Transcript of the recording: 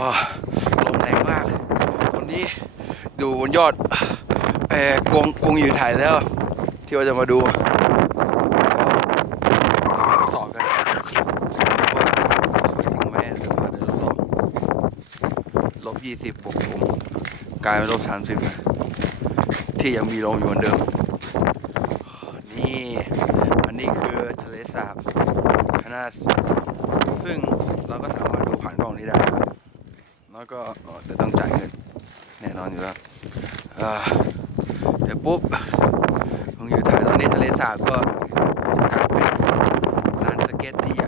อ๋อลมแรงมากตอนนี้ดูบนยอดเออกงกงอยู่ถ่ายแล้ว ที่ว่าจะมาดูล้วเราสอบกันว่าจริงไหมหรือว่าเดินรอบลบยี่สิบบวกลมกลายเป็นลบสามสิบที่ยังมีลมอยู่เหมือนเดิม นี่อันนี้คือทะเลสาบคานาสซึ่งเราก็สามารถดูผ่านกล้องนี้ได้ แล้วก็จะต้องจ่ายเงินแน่นอนอยู่แล้วเอ่อเดี๋ยวปุ๊บผมอยู่ถ่ายตอนนี้ทะเลสาบก็กลายเป็นลานสเก็ตที่ใหญ่